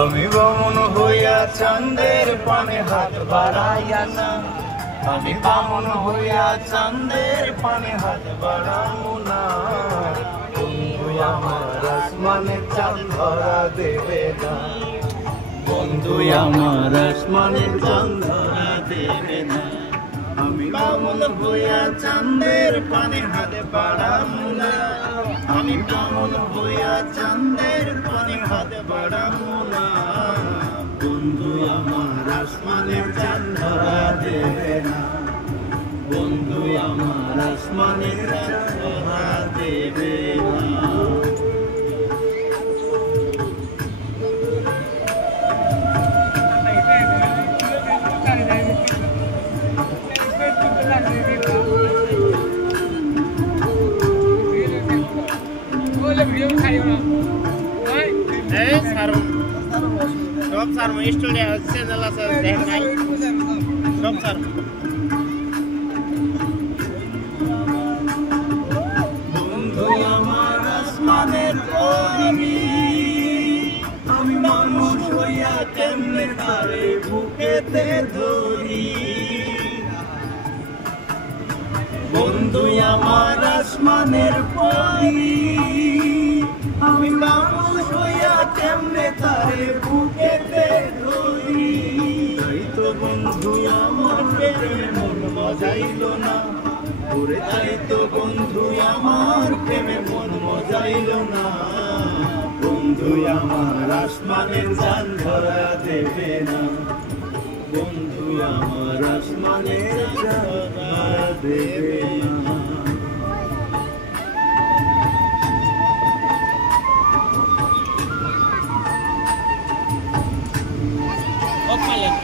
আমি বামন হইয়া চাঁদের পানে হাত বাড়াইয়া না, আমি বামন হইয়া চাঁদের পানে হাত বাড়াবো না। বন্ধু আমার আসমানে চাঁদ ধরা দেবে না, বন্ধু আমার আসমানে চাঁদ ধরা দেবে না। আমি বামন হইয়া চাঁদের পানে হাত বাড়াবো না, আমি বামন হইয়া চাঁদের পানে হাত বাড়াবো না। বন্ধু আমার আসমানের চাঁদ ধরা দেবে না, বন্ধু আমার আসমানের চাঁদ ধরা দেবে না। সব স্যার স্টুডিও চ্যানেল আছে দেখেন নাই সব স্যার বন্ধু আমার আসমানের পরি, আমি মানুষ হইয়া কেমনে তারে বুকেতে ধরি। বন্ধু আমার আসমানের পরি, আমি মানুষ হইয়া কেমনে তারে বুকেতে ধরি। তাই তো বন্ধু আমার প্রেমে মন মজাইল না, ওরে তাই তো বন্ধু আমার প্রেমে মন মজাইল না। বন্ধু আমার আসমানের চাঁদ ধরা দেবে না, বন্ধু আমার আসমানের চাঁদ ধরা দেবে না। ও পাইলেন